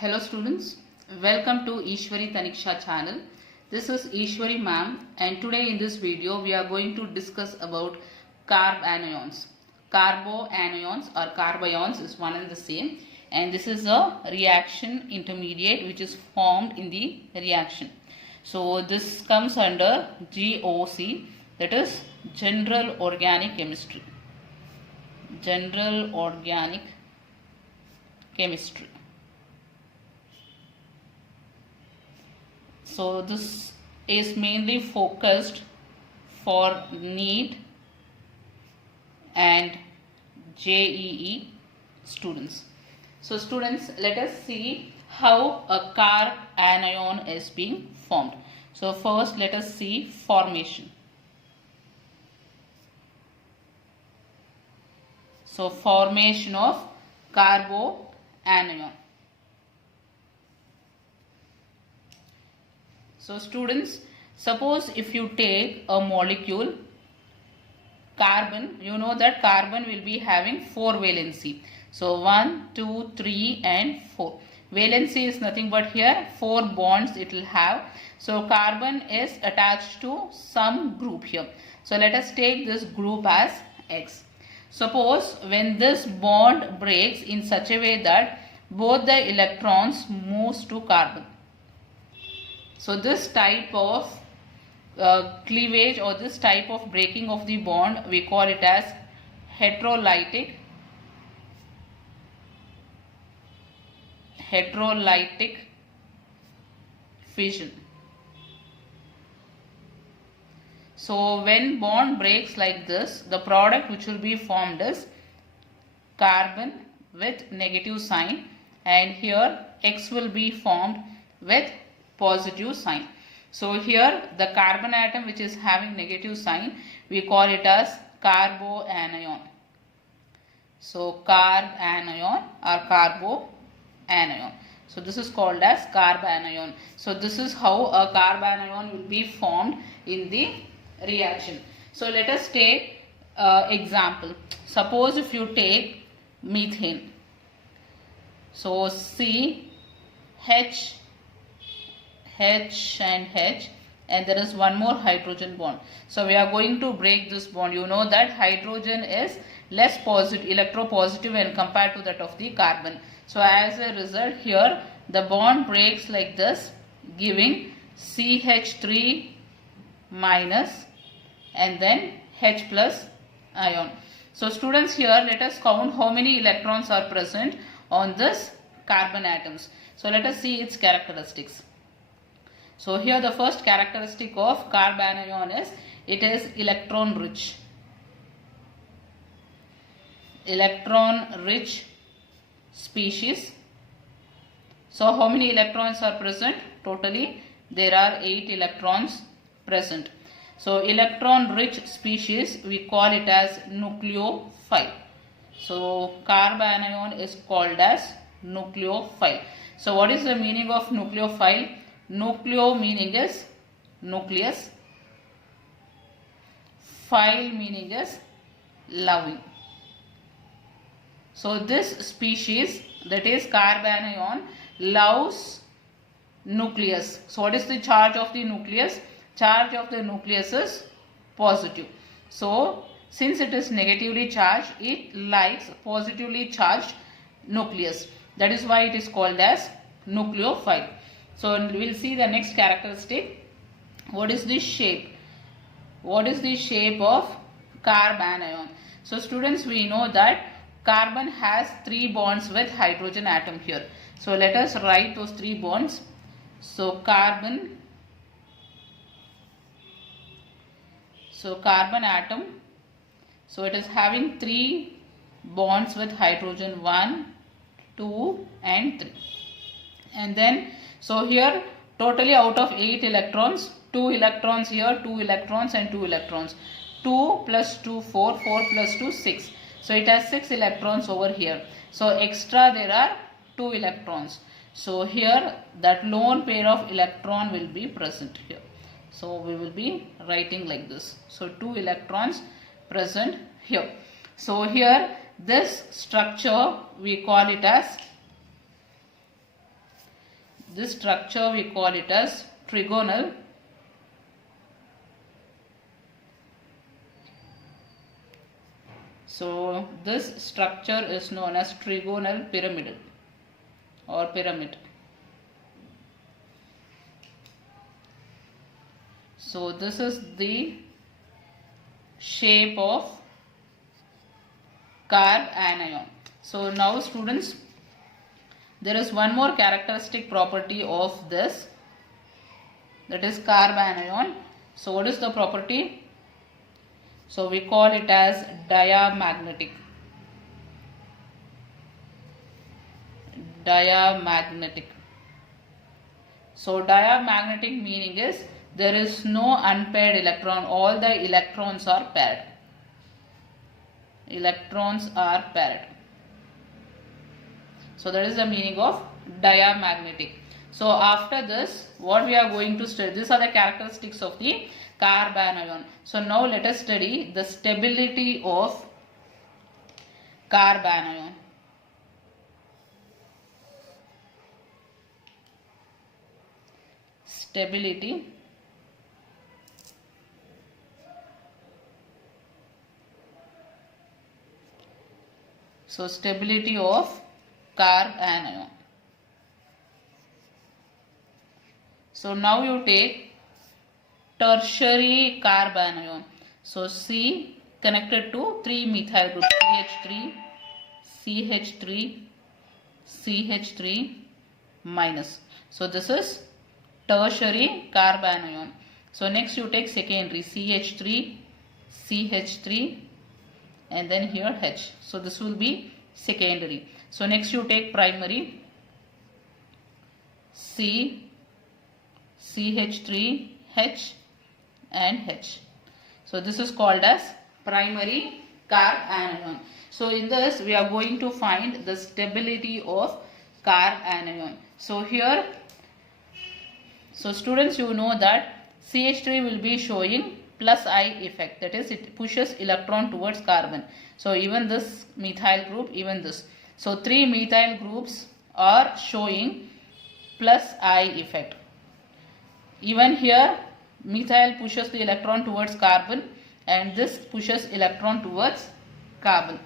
Hello students, welcome to Ishwari Taniksha channel. This is Ishwari ma'am and today in this video we are going to discuss about carbanions. Carboanions or carbions is one and the same, and this is a reaction intermediate which is formed in the reaction. So this comes under GOC, that is General Organic Chemistry. General Organic Chemistry. So this is mainly focused for NEET and JEE students. So students, let us see how a carbanion is being formed. So first let us see formation. So formation of carbanion. So students, suppose if you take a molecule carbon, you know that carbon will be having 4 valency. So 1, 2, 3 and 4. Valency is nothing but here 4 bonds it will have. So carbon is attached to some group here. So let us take this group as X. Suppose when this bond breaks in such a way that both the electrons moves to carbon. So this type of cleavage or this type of breaking of the bond, we call it as heterolytic fission. So when bond breaks like this, the product which will be formed is carbon with negative sign, and here X will be formed with positive sign. So here the carbon atom which is having negative sign, we call it as carbanion. So carbanion or carboanion. So this is called as carbanion. So this is how a carbanion will be formed in the reaction. So let us take example. Suppose if you take methane. So C, H and H, and there is one more hydrogen bond. So we are going to break this bond. You know that hydrogen is less positive, electropositive when compared to that of the carbon. So as a result here the bond breaks like this, giving CH3 minus and then H plus ion. So students, here let us count how many electrons are present on this carbon atoms. So let us see its characteristics. So here the first characteristic of carbanion is it is electron rich. Electron rich species. So how many electrons are present? Totally there are 8 electrons present. So electron rich species we call it as nucleophile. So carbanion is called as nucleophile. So what is the meaning of nucleophile? Nucleo meaning is nucleus, phile meaning is loving. So this species, that is carbanion, loves nucleus. So what is the charge of the nucleus? Charge of the nucleus is positive. So since it is negatively charged, it likes positively charged nucleus. That is why it is called as nucleophile. So we will see the next characteristic. What is the shape? What is the shape of carbanion? So students, we know that carbon has 3 bonds with hydrogen atom here. So let us write those 3 bonds. So carbon atom. So it is having 3 bonds with hydrogen, 1, 2 and 3. And then so here totally out of 8 electrons, 2 electrons here, 2 electrons and 2 electrons. 2 plus 2, 4, 4 plus 2, 6. So it has 6 electrons over here. So extra there are 2 electrons. So here that lone pair of electron will be present here. So we will be writing like this. So 2 electrons present here. So here this structure we call it as this structure we call it as trigonal. So this structure is known as trigonal pyramid or pyramid. So this is the shape of carbanion. So now students, there is one more characteristic property of this, that is carbanion. So what is the property? So we call it as diamagnetic. Diamagnetic. So diamagnetic meaning is there is no unpaired electron. All the electrons are paired. Electrons are paired. So that is the meaning of diamagnetic. So after this, what we are going to study, these are the characteristics of the carbanion. So now let us study the stability of carbanion. Stability. So stability of carbanion. So now you take tertiary carbanion. So C connected to 3 methyl groups, CH3, CH3, CH3 minus. So this is tertiary carbanion. So next you take secondary, CH3, CH3 and then here H. So this will be secondary. So next you take primary, C, CH3, H and H. So this is called as primary carbanion. So in this we are going to find the stability of carbanion. So here, so students, you know that CH3 will be showing plus I effect, that is it pushes electron towards carbon. So even this methyl group, even this. So 3 methyl groups are showing plus I effect. Even here methyl pushes the electron towards carbon and this pushes electron towards carbon.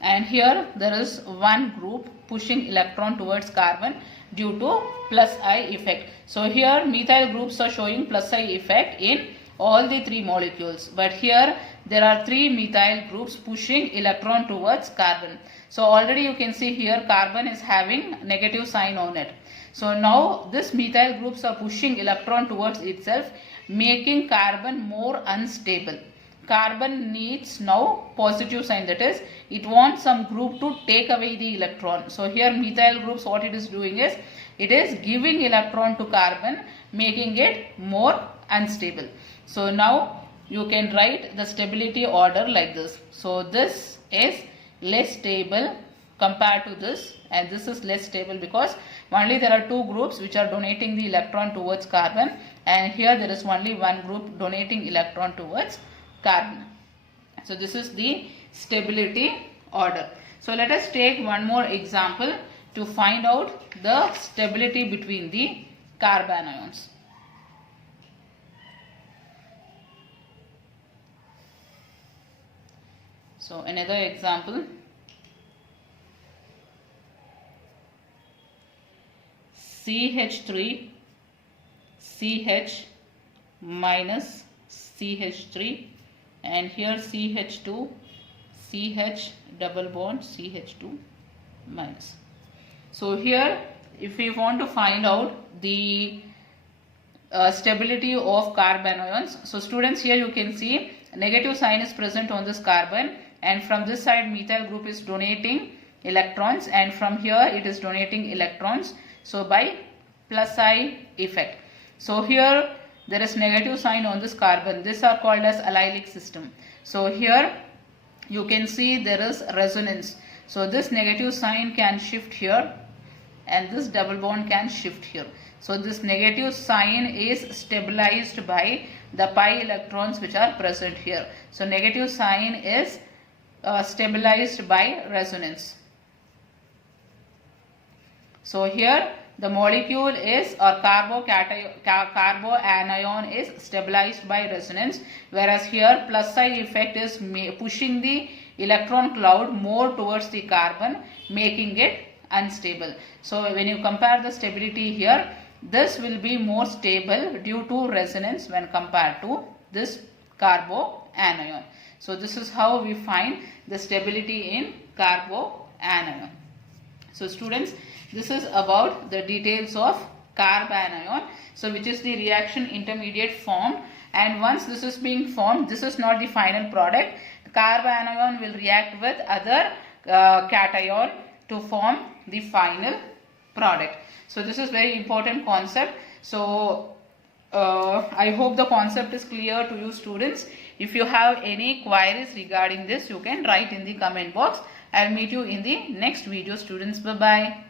And here there is one group pushing electron towards carbon due to plus I effect. So here methyl groups are showing plus I effect in all the 3 molecules, but here there are 3 methyl groups pushing electron towards carbon. So already you can see here carbon is having negative sign on it. So now this methyl groups are pushing electron towards itself, making carbon more unstable. Carbon needs now positive sign, that is it wants some group to take away the electron. So here methyl groups, what it is doing is it is giving electron to carbon, making it more unstable. So now you can write the stability order like this. So this is less stable compared to this, and this is less stable because only there are 2 groups which are donating the electron towards carbon, and here there is only one group donating electron towards carbon. So this is the stability order. So let us take one more example to find out the stability between the carbanions. So another example, CH3, CH minus CH3, and here CH2, CH double bond CH2 minus. So here if we want to find out the stability of carbanions, so students, here you can see negative sign is present on this carbon, and from this side methyl group is donating electrons, and from here it is donating electrons. So by plus I effect. So here there is negative sign on this carbon. These are called as allylic system. So here you can see there is resonance. So this negative sign can shift here and this double bond can shift here. So this negative sign is stabilized by the pi electrons which are present here. So negative sign is stabilized by resonance. So here the molecule is, or carboanion is stabilized by resonance, whereas here plus side effect is pushing the electron cloud more towards the carbon, making it unstable. So when you compare the stability here, this will be more stable due to resonance when compared to this carboanion. So this is how we find the stability in carboanion. So students, this is about the details of carbanion, so which is the reaction intermediate formed, and once this is being formed, this is not the final product. The carbanion will react with other cation to form the final product. So this is very important concept. So I hope the concept is clear to you students. If you have any queries regarding this, you can write in the comment box. I'll meet you in the next video students. Bye bye.